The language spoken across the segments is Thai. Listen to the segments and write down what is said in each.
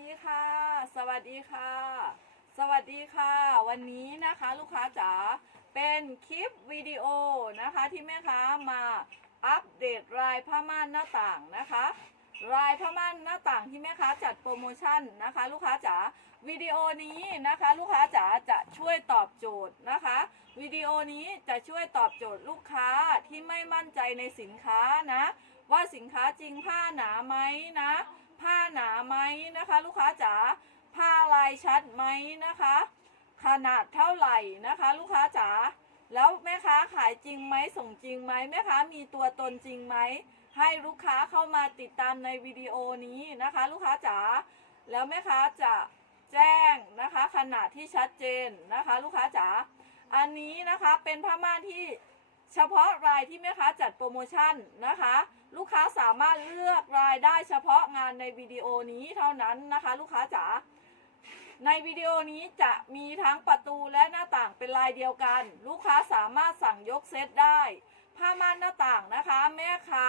ดีค่ะ สวัสดีค่ะ สวัสดีค่ะ วันนี้นะคะลูกค้าจ๋าเป็นคลิปวิดีโอนะคะที่แม่ค้ามาอัปเดตรายผ้าม่านหน้าต่างนะคะ รายผ้าม่านหน้าต่างที่แม่ค้าจัดโปรโมชั่นนะคะ ลูกค้าจ๋าวิดีโอนี้นะคะ ลูกค้าจ๋าจะช่วยตอบโจทย์นะคะวิดีโอนี้จะช่วยตอบโจทย์ลูกค้าที่ไม่มั่นใจในสินค้านะ ว่าสินค้าจริงผ้าหนาไหมนะ ผ้าหนาไหมนะคะ ลูกค้าจ๋าผ้าลายชัดไหมนะคะ ขนาดเท่าไหร่นะคะ ลูกค้าจ๋าแล้วแม่ค้าขายจริงไหมส่งจริงไหมแม่ค้ามีตัวตนจริงไหมให้ลูกค้าเข้ามาติดตามในวิดีโอนี้นะคะ ลูกค้าจ๋าแล้วแม่ค้าจะแจ้งนะคะ ขนาดที่ชัดเจนนะคะ ลูกค้าจ๋าอันนี้นะคะเป็นผ้าม่านที่เฉพาะรายที่แม่ค้าจัดโปรโมชั่นนะคะ ลูกค้าสามารถเลือกรายได้เฉพาะงานในวิดีโอนี้เท่านั้นนะคะ ลูกค้าจ๋าในวิดีโอนี้จะมีทั้งประตูและหน้าต่างเป็นลายเดียวกัน ลูกค้าสามารถสั่งยกเซตได้ ผ้าม่านหน้าต่างนะคะแม่ค้า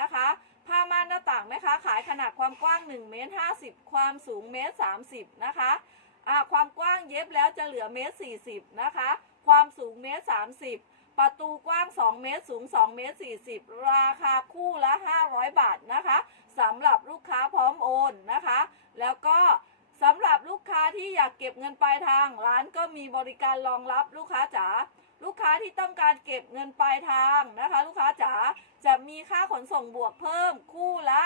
นะคะ ผ้าม่านหน้าต่างแม่ค้าขายขนาดความกว้าง1เมตร50 ความสูงเมตร30นะคะอ่าความกว้างเย็บแล้วจะเหลือเมตร40นะคะ ความสูงเมตร30 ประตูกว้าง 2 เมตร สูง 2 เมตร 40 ราคาคู่ละ 500 บาทนะคะสำหรับลูกค้าพร้อมโอนนะคะ แล้วก็สำหรับลูกค้าที่อยากเก็บเงินปลายทาง ร้านก็มีบริการรองรับลูกค้าจ๋าลูกค้าที่ต้องการเก็บเงินปลายทางนะคะ ลูกค้าจ๋าจะมีค่าขนส่งบวกเพิ่มคู่ละ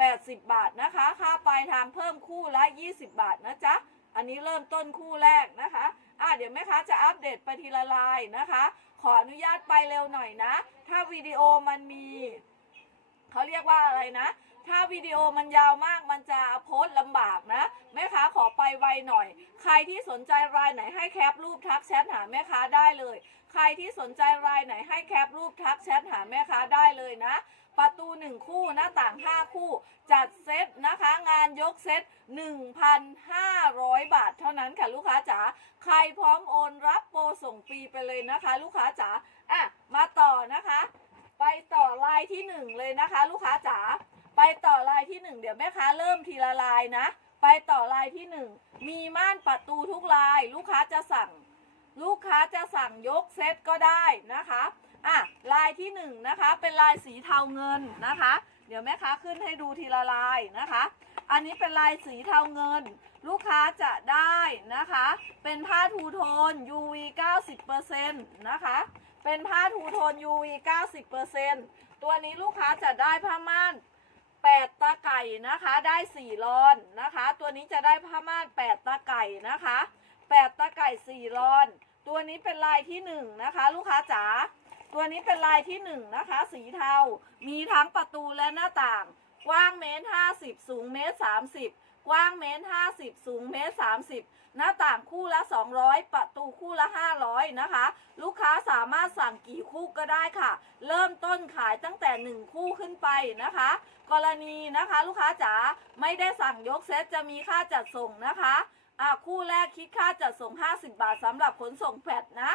80 บาทนะคะ ค่าปลายทางเพิ่มคู่ละ 20 บาทนะจ๊ะ อันนี้เริ่มต้นคู่แรกนะคะอะเดี๋ยวแม่ค้าจะอัปเดตไปทีละลายนะคะ ขออนุญาตไปเร็วหน่อยนะ ถ้าวิดีโอมันมีเขาเรียกว่าอะไรนะ ถ้าวิดีโอมันยาวมากมันจะโพสต์ลำบากนะ แม่ค้าขอไปไวหน่อย ใครที่สนใจรายไหนให้แคปรูปทักแชทหาแม่ค้าได้เลย ใครที่สนใจรายไหนให้แคปรูปทักแชทหาแม่ค้าได้เลยนะ ประตู 1 คู่หน้าต่าง 5 คู่ จัดเซตนะคะ งานยกเซต 1,500 บาท เท่านั้นค่ะลูกค้าจ๋าใครพร้อมโอนรับโปรส่งฟรีไปเลยนะคะ ลูกค้าจ๋าอะมาต่อนะคะ ไปต่อลายที่หนึ่งเลยนะคะ ลูกค้าจ๋าไปต่อลายที่หนึ่งเดี๋ยวแม่ค้าเริ่มทีละลายนะ ไปต่อลายที่หนึ่งมีม่านประตูทุกลาย ลูกค้าจะสั่ง ลูกค้าจะสั่งยกเซตก็ได้นะคะ อะลายที่หนึ่งนะคะเป็นลายสีเทาเงินนะคะ เดี๋ยวแม่ค้าขึ้นให้ดูทีละลายนะคะ อันนี้เป็นลายสีเทาเงิน ลูกค้าจะได้นะคะ เป็นผ้าทูโทน UV 90%นะคะ เป็นผ้าทูโทน UV 90%ตัวนี้ลูกค้าจะได้ผ้าม่าน8ตาไก่นะคะได้4รอนนะคะ ตัวนี้จะได้ผ้าม่าน8ตาไก่นะคะ8ตาไก่4รอน ตัวนี้เป็นลายที่1นะคะ ลูกค้าจ๋า ตัวนี้เป็นลายที่1นะคะ สีเทา มีทั้งประตูและหน้าต่าง กว้างเมตร50สูงเมตร30กว้างเมตร50สูงเมตร30หน้าต่างคู่ละ200ประตูคู่ละ500นะคะ ลูกค้าสามารถสั่งกี่คู่ก็ได้ค่ะ เริ่มต้นขายตั้งแต่1คู่ขึ้นไปนะคะ กรณีนะคะลูกค้าจ๋าไม่ได้สั่งยกเซตจะมีค่าจัดส่งนะคะอะคู่แรกคิดค่าจัดส่ง 50 บาทสำหรับขนส่งแฟดนะ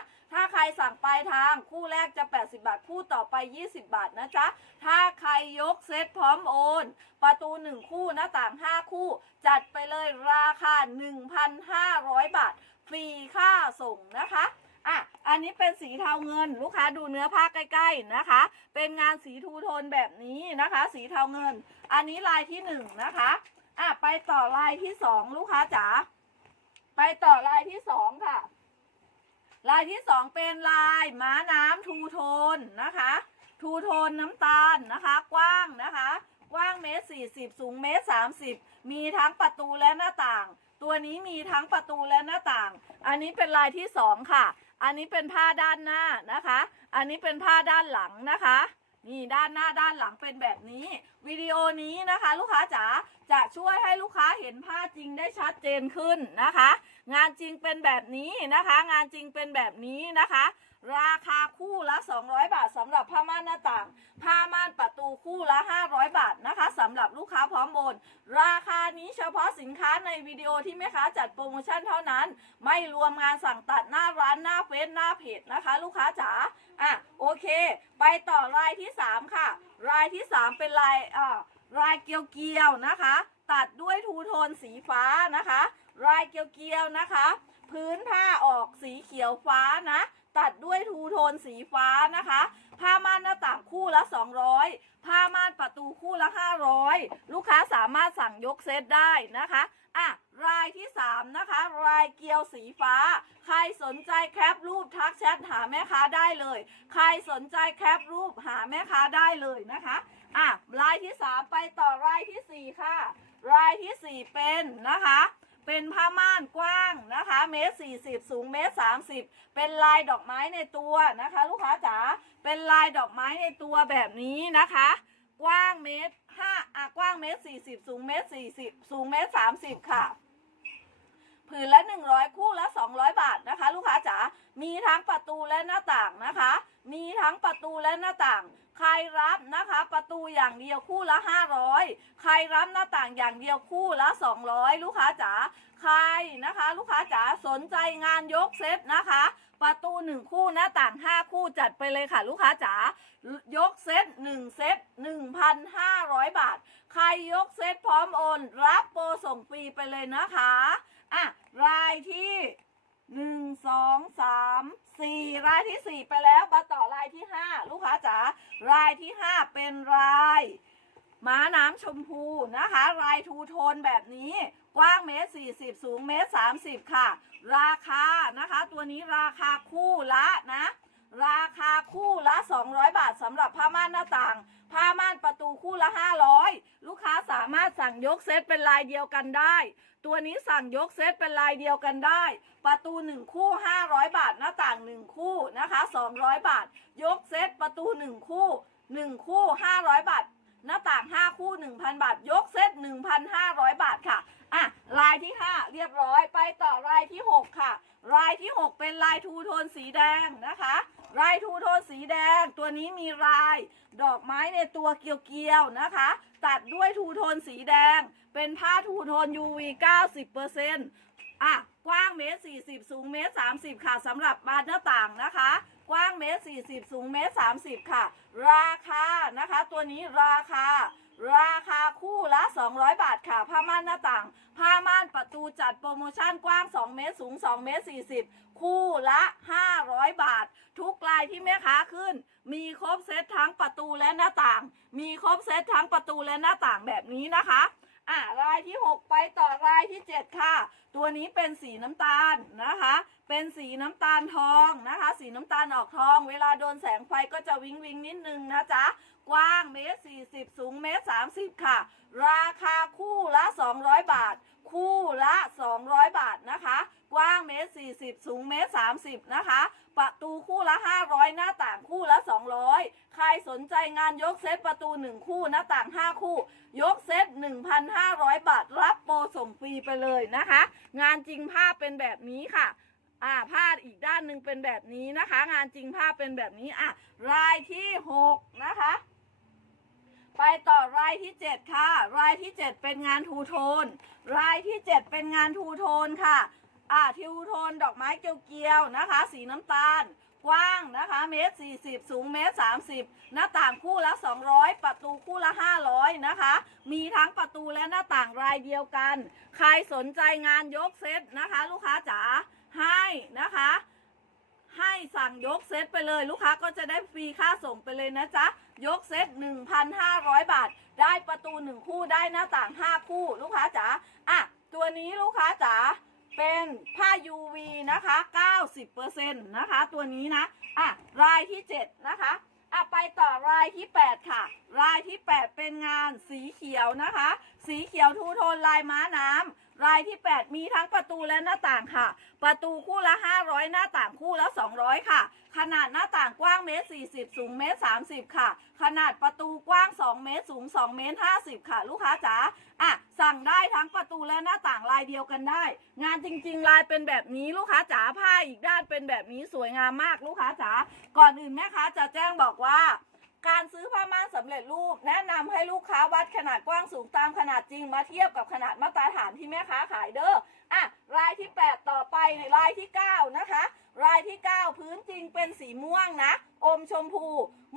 ายทางคู่แรกจะ 80 บาท คู่ต่อไป 20 บาทนะจ๊ะ ถ้าใครยกเซตพร้อมโอน ประตู 1 คู่หน้าต่าง 5 คู่ จัดไปเลยราคา 1,500 บาท ฟรีค่าส่งนะคะอะ อันนี้เป็นสีเทาเงินลูกค้าดูเนื้อผ้าใกล้ๆนะคะ เป็นงานสีทูโทนแบบนี้นะคะ สีเทาเงิน อันนี้ลายที่หนึ่งนะคะอะไปต่อลายที่สองลูกค้าจ๋าไปต่อลายที่สองค่ะ ลายที่สองเป็นลายม้าน้ำทูโทนนะคะ ทูโทนน้ำตาลนะคะ กว้างนะคะ กว้างเมตรสี่สิบสูงเมตรสามสิบมีทั้งประตูและหน้าต่าง ตัวนี้มีทั้งประตูและหน้าต่าง อันนี้เป็นลายที่สองค่ะ อันนี้เป็นผ้าด้านหน้านะคะ อันนี้เป็นผ้าด้านหลังนะคะนี่ด้านหน้าด้านหลังเป็นแบบนี้วิดีโอนี้นะคะ ลูกค้าจ๋า จะช่วยให้ลูกค้าเห็นผ้าจริงได้ชัดเจนขึ้นนะคะ งานจริงเป็นแบบนี้นะคะ งานจริงเป็นแบบนี้นะคะ ราคาคู่ละ 200 บาทสำหรับผ้าม่านหน้าต่าง ผ้าม่านประตูคู่ละ 500 บาทนะคะสำหรับลูกค้าพร้อมโอนราคานี้เฉพาะสินค้าในวิดีโอที่แม่ค้าจัดโปรโมชั่นเท่านั้น ไม่รวมงานสั่งตัดหน้าร้านหน้าเฟซหน้าเพจนะคะ ลูกค้าจ๋าอะโอเค ไปต่อรายที่ 3 ค่ะ รายที่ 3 เป็นลายอ่า รายเกียวๆนะคะ ตัดด้วยทูโทนสีฟ้านะคะลายเกลียวๆนะคะ พื้นผ้าออกสีเขียวฟ้านะ ตัดด้วยทูโทนสีฟ้านะคะ ผ้าม่านหน้าต่างคู่ละ 200 ผ้าม่านประตูคู่ละ 500 ลูกค้าสามารถสั่งยกเซตได้นะคะอะรายที่ 3 นะคะ รายเกลียวสีฟ้า ใครสนใจแคปรูปทักแชทหาแม่ค้าได้เลย ใครสนใจแคปรูปหาแม่ค้าได้เลยนะคะ อะรายที่3ไปต่อรายที่สี่ค่ะรายที่สี่เป็นนะคะ เป็นผ้าม่านกว้างนะคะเมตรสี่สิบสูงเมตรสามสิบเป็นลายดอกไม้ในตัวนะคะ ลูกค้าจ๋าเป็นลายดอกไม้ในตัวแบบนี้นะคะ กว้างเมตรห้าอะกว้างเมตรสี่สิบสูงเมตรสี่สิบสูงเมตรสามสิบค่ะผืนละ 100 คู่ละ 200 บาทนะคะ ลูกค้าจ๋า มีทั้งประตูและหน้าต่างนะคะ มีทั้งประตูและหน้าต่าง ใครรับนะคะ ประตูอย่างเดียวคู่ละ 500 ใครรับหน้าต่างอย่างเดียวคู่ละ 200 ลูกค้าจ๋าใครนะคะ ลูกค้าจ๋าสนใจงานยกเซตนะคะ ประตู 1 คู่หน้าต่าง 5 คู่จัดไปเลยค่ะ ลูกค้าจ๋ายกเซต1เซต1,500 บาท ใครยกเซตพร้อมโอน รับโปรส่งฟรีไปเลยนะคะอะรายที่ หนึ่งสองสามสี่รายที่สี่ไปแล้วมาต่อรายที่ห้าลูกค้าจ๋ารายที่ห้าเป็นรายม้าน้ำชมพูนะคะ รายทูโทนแบบนี้กว้างเมตรสี่สิบสูงเมตรสามสิบค่ะ ราคานะคะ ตัวนี้ราคาคู่ละนะ ราคาคู่ละ 200 บาทสำหรับผ้าม่านหน้าต่าง ผ้าม่านประตูคู่ละ 500 ลูกค้าสามารถสั่งยกเซตเป็นลายเดียวกันได้ ตัวนี้สั่งยกเซตเป็นลายเดียวกันได้ ประตู 1 คู่ 500 บาทหน้าต่าง 1 คู่นะคะ 200 บาท ยกเซตประตู 1 คู่ 1 คู่ 500 บาท หน้าต่าง 5 คู่ 1,000 บาท ยกเซต1,500 บาทค่ะอะลายที่ 5 เรียบร้อยไปต่อลายที่ 6 ค่ะ ลายที่ 6 เป็นลายทูโทนสีแดงนะคะ ลายทูโทนสีแดง ตัวนี้มีลาย ดอกไม้ในตัวเกียวๆนะคะ ตัดด้วยทูโทนสีแดง เป็นผ้าทูโทน UV 90%อะ กว้างเมตร40 สูงเมตร30 ค่ะสำหรับบานหน้าต่างนะคะ กว้างเมตร40 สูงเมตร30 ค่ะ ราคานะคะ ตัวนี้ราคา ราค 200 บาทค่ะ ผ้าม่านหน้าต่าง ผ้าม่านประตูจัดโปรโมชั่นกว้าง 2 เมตรสูง 2 เมตร 40 คู่ละ 500 บาท ทุกลายที่แม่ค้าขึ้น มีครบเซตทั้งประตูและหน้าต่าง มีครบเซตทั้งประตูและหน้าต่างแบบนี้นะคะอะรายที่ 6 ไปต่อรายที่ 7 ค่ะ ตัวนี้เป็นสีน้ำตาลนะคะ เป็นสีน้ำตาลทองนะคะ สีน้ำตาลออกทอง เวลาโดนแสงไฟก็จะวิงวิงนิดนึงนะจ๊ะ กว้างเมตรสี่สิบสูงเมตรสามสิบค่ะ ราคาคู่ละ 200 บาท คู่ละ 200 บาทนะคะ กว้างเมตรสี่สิบสูงเมตรสามสิบนะคะ ประตูคู่ละ 500 หน้าต่างคู่ละ 200 ใครสนใจงานยกเซตประตู 1 คู่หน้าต่าง 5 คู่ ยกเซต 1,500 บาท รับโปรส่งฟรีไปเลยนะคะ งานจริงผ้าเป็นแบบนี้ค่ะอ่าผ้าอีกด้านหนึ่งเป็นแบบนี้นะคะ งานจริงผ้าเป็นแบบนี้อะรายที่6นะคะายที่ 7 ค่ะ รายที่ 7 เป็นงานทูโทน รายที่ 7 เป็นงานทูโทนค่ะ อ่าทูโทนดอกไม้เกลียวๆนะคะ สีน้ำตาล กว้างนะคะเมตร40 สูงเมตร30 หน้าต่างคู่ละ 200 ประตูคู่ละ 500 นะคะ มีทั้งประตูและหน้าต่างรายเดียวกัน ใครสนใจงานยกเซตนะคะ ลูกค้าจ๋าให้นะคะให้สั่งยกเซตไปเลยลูกค้าก็จะได้ฟรีค่าส่งไปเลยนะจ๊ะ ยกเซต 1,500 บาท ได้ประตู 1 คู่ได้หน้าต่าง 5 คู่ ลูกค้าจ๋าอะ ตัวนี้ลูกค้าจ๋าเป็นผ้า UV นะคะ 90%นะคะ ตัวนี้นะ อะ รายที่ 7 นะคะ อะ ไปต่อรายที่ 8 ค่ะ รายที่ 8 เป็นงานสีเขียวนะคะ สีเขียวทูโทนลายม้าน้ำ รายที่ 8 มีทั้งประตูและหน้าต่างค่ะ ประตูคู่ละ 500 หน้าต่างคู่ละ 200 ค่ะ ขนาดหน้าต่างกว้างเมตร40 สูงเมตร30 ค่ะ ขนาดประตูกว้าง 2 เมตรสูง 2 เมตร50 ค่ะ ลูกค้าจ๋าอะสั่งได้ทั้งประตูและหน้าต่างลายเดียวกันได้ งานจริง ๆ ลายเป็นแบบนี้ลูกค้าจ๋าผ้าอีกด้านเป็นแบบนี้สวยงามมากลูกค้าจ๋าก่อนอื่นแม่ค้าจะแจ้งบอกว่า การซื้อผ้าม่านสำเร็จรูป แนะนำให้ลูกค้าวัดขนาดกว้างสูงตามขนาดจริงมาเทียบกับขนาดมาตรฐานที่แม่ค้าขายเด้ออะรายที่ 8 ต่อไปในรายที่ 9 นะคะ รายที่ 9 พื้นจริงเป็นสีม่วงนะ อมชมพู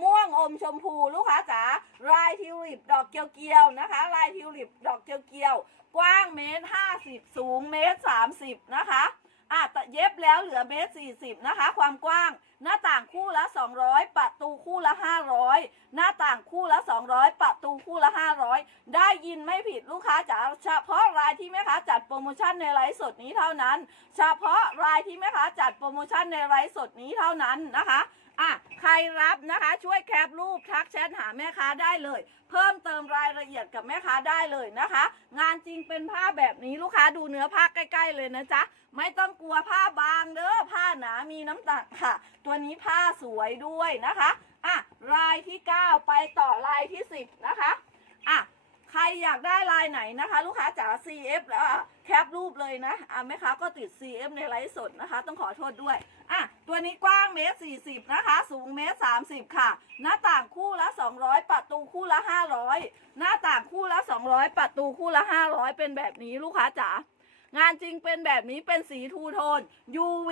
ม่วงอมชมพูลูกค้าจ๋ารายทิวลิปดอกเกียวๆนะคะลายทิวลิปดอกเกียวๆกว้างเมตรห้าสิบสูงเมตรสามสิบนะคะ อะแต่เย็บแล้วเหลือเมตรสี่สิบนะคะ ความกว้าง หน้าต่างคู่ละสองร้อยประตูคู่ละห้าร้อยหน้าต่างคู่ละสองร้อยประตูคู่ละห้าร้อยได้ยินไม่ผิดลูกค้าจ๋าเฉพาะรายที่แม่ค้าจัดโปรโมชั่นในไลฟ์สดนี้เท่านั้น เฉพาะรายที่แม่ค้าจัดโปรโมชั่นในไลฟ์สดนี้เท่านั้นนะคะ ใครรับนะคะช่วยแคปรูปทักแชทหาแม่ค้าได้เลย เพิ่มเติมรายละเอียดกับแม่ค้าได้เลยนะคะ งานจริงเป็นผ้าแบบนี้ลูกค้าดูเนื้อผ้าใกล้ ๆ เลยนะจ๊ะไม่ต้องกลัวผ้าบางเด้อผ้าหนามีน้ำหนักค่ะ ตัวนี้ผ้าสวยด้วยนะคะอะลายที่ 9 ไปต่อลายที่ 10 นะคะอะ ใครอยากได้ลายไหนนะคะ ลูกค้าจ๋า CF แล้วแคปรูปเลยนะอะแม่ค้าก็ติด CF ในไลฟ์สดนะคะ ต้องขอโทษด้วยอะตัวนี้กว้างเมตร40 นะคะ สูงเมตร30 ค่ะ หน้าต่างคู่ละ 200 ประตูคู่ละ 500 หน้าต่างคู่ละ 200 ประตูคู่ละ 500 เป็นแบบนี้ลูกค้าจ๋า งานจริงเป็นแบบนี้เป็นสีทูโทน UV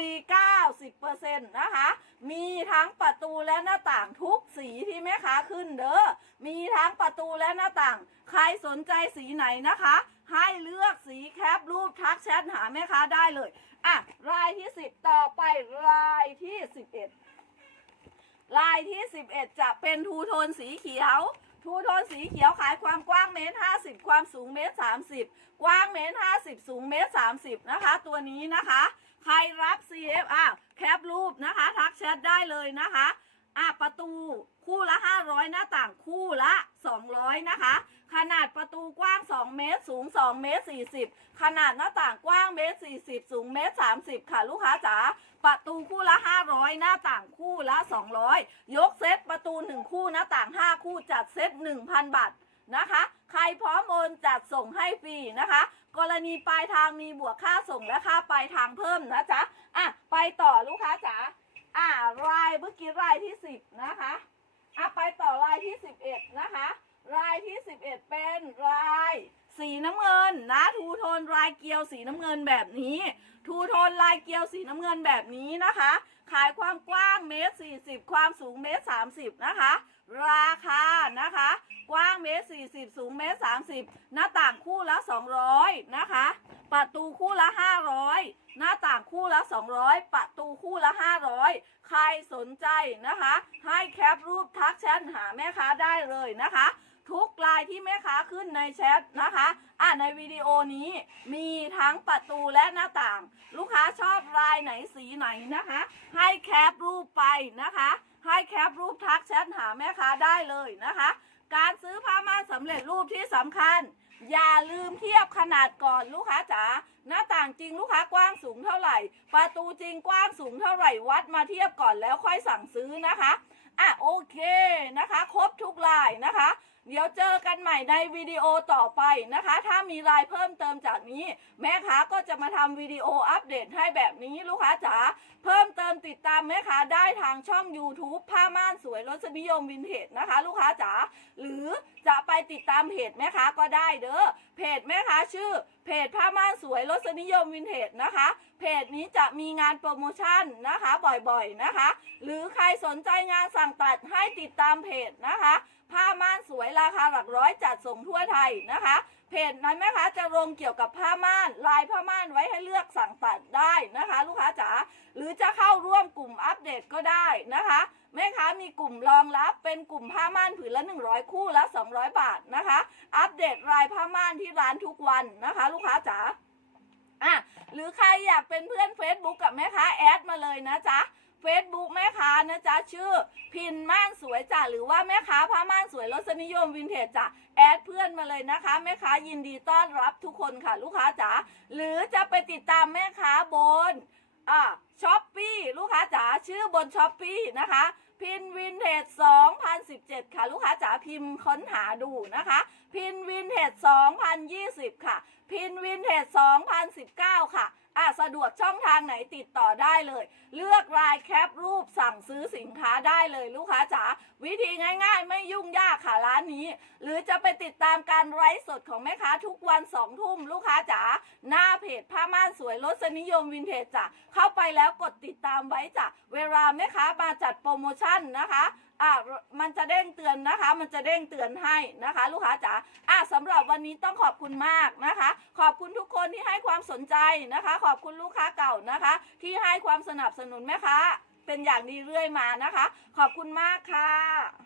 90%นะคะ มีทั้งประตูและหน้าต่างทุกสีที่แม่ค้าขึ้นเด้อ มีทั้งประตูและหน้าต่าง ใครสนใจสีไหนนะคะ ให้เลือกสีแคปรูปทักแชทหาแม่ค้าได้เลย อะ รายที่ 10 ต่อไปรายที่ 11ลายที่ 11 จะเป็นทูโทนสีเขียว ทูโทนสีเขียวขายความกว้างเมตรห้าสิบความสูงเมตรสามสิบกว้างเมตรห้าสิบสูงเมตรสามสิบนะคะ ตัวนี้นะคะ ใครรับ CF อะแคปรูปนะคะ ทักแชทได้เลยนะคะอะประตูคู่ละ 500 หน้าต่างคู่ละ 200 นะคะ ขนาดประตูกว้าง 2 เมตร สูง 2 เมตร 40 ขนาดหน้าต่างกว้างเมตร 40 สูงเมตร 30 ค่ะ ลูกค้าจ คู่ละ 500 หน้าต่างคู่ละ 200 ยกเซตประตู 1 คู่หน้าต่าง 5 คู่จัดเซต 1,000 บาทนะคะ ใครพร้อมโอนจัดส่งให้ฟรีนะคะ กรณีปลายทางมีบวกค่าส่งและค่าปลายทางเพิ่มนะจ๊ะอะไปต่อลูกค้าจ๋าอ่ารายเมื่อกี้รายที่ 10 นะคะอะไปต่อรายที่ 11 นะคะ รายที่ 11 เป็นราย สีน้ำเงินนะทูโทนลายเกลียวสีน้ำเงินแบบนี้ ทูโทนลายเกลียวสีน้ำเงินแบบนี้นะคะ ขายความกว้างเมตร40ความสูงเมตร30นะคะ ราคานะคะ กว้างเมตร40สูงเมตร30หน้าต่างคู่ละ200นะคะประตูคู่ละ500หน้าต่างคู่ละ200ประตูคู่ละ500ใครสนใจนะคะ ให้แคปรูปทักแชทหาแม่ค้าได้เลยนะคะ ทุกลายที่แม่ค้าขึ้นในแชทนะคะอ่าในวิดีโอนี้มีทั้งประตูและหน้าต่าง ลูกค้าชอบลายไหนสีไหนนะคะ ให้แคปรูปไปนะคะ ให้แคปรูปทักแชทหาแม่ค้าได้เลยนะคะ การซื้อผ้าม่านสำเร็จรูปที่สำคัญ อย่าลืมเทียบขนาดก่อนลูกค้าจ๋าหน้าต่างจริงลูกค้ากว้างสูงเท่าไหร่ ประตูจริงกว้างสูงเท่าไหร่วัดมาเทียบก่อนแล้วค่อยสั่งซื้อนะคะอะโอเคนะคะ ครบทุกลายนะคะ เดี๋ยวเจอกันใหม่ในวิดีโอต่อไปนะคะ ถ้ามีลายเพิ่มเติมจากนี้ แม่ค้าก็จะมาทำวิดีโออัปเดตให้แบบนี้ลูกค้าจ๋าเพิ่มเติมติดตามแม่ค้าได้ทางช่อง YouTube ผ้าม่านสวยรสนิยมวินเทจนะคะ ลูกค้าจ๋าหรือจะไปติดตามเพจแม่ค้าก็ได้เด้อเพจแม่ค้าชื่อเพจผ้าม่านสวยรสนิยมวินเทจนะคะ เพจนี้จะมีงานโปรโมชั่นนะคะบ่อยๆนะคะ หรือใครสนใจงานสั่งตัดให้ติดตามเพจนะคะ ผ้าม่านสวยราคาหลักร้อยจัดส่งทั่วไทยนะคะ เพจนั้นแม่ค้าจะลงเกี่ยวกับผ้าม่าน ลายผ้าม่านไว้ให้เลือกสั่งตัดได้นะคะ ลูกค้าจ๋าหรือจะเข้าร่วมกลุ่มอัปเดตก็ได้นะคะแม่ค้ามีกลุ่มรองรับเป็นกลุ่มผ้าม่านผืนละ 100 คู่ละ 200 บาทนะคะ อัปเดตรายผ้าม่านที่ร้านทุกวันนะคะ ลูกค้าจ๋าอะหรือใครอยากเป็นเพื่อน Facebook กับแม่ค้าแอดมาเลยนะจ๊ะ Facebook แม่ค้านะจ๊ะชื่อ พินม่านสวยจ้ะหรือว่าแม่ค้าผ้าม่านสวยรสนิยมวินเทจจ้ะแอดเพื่อนมาเลยนะคะ แม่ค้ายินดีต้อนรับทุกคนค่ะ ลูกค้าจ๋าหรือจะไปติดตามแม่ค้าบนอ่าช้อปปี้ลูกค้าจ๋าชื่อบนช้อปปี้นะคะ พินวินเทจ2017 ค่ะ ลูกค้าจ๋าพิมพ์ค้นหาดูนะคะ พินวินเทจ2020 ค่ะ พินวินเทจ2019 ค่ะ อะสะดวกช่องทางไหนติดต่อได้เลย เลือกรายแคปรูปสั่งซื้อสินค้าได้เลยลูกค้าจ๋าวิธีง่าย ๆ ไม่ยุ่งยากค่ะร้านนี้ หรือจะไปติดตามการไลฟ์สดของแม่ค้าทุกวันสองทุ่มลูกค้าจ๋าหน้าเพจผ้าม่านสวยรสนิยมวินเทจจ้ะเข้าไปแล้วกดติดตามไว้จ้ะเวลาแม่ค้ามาจัดโปรโมชั่นนะคะ อะมันจะเด้งเตือนนะคะ มันจะเด้งเตือนให้นะคะ ลูกค้าจ๋าอะสำหรับวันนี้ต้องขอบคุณมากนะคะ ขอบคุณทุกคนที่ให้ความสนใจนะคะ ขอบคุณลูกค้าเก่านะคะ ที่ให้ความสนับสนุนแม่ค้าเป็นอย่างดีเรื่อยมานะคะ ขอบคุณมากค่ะ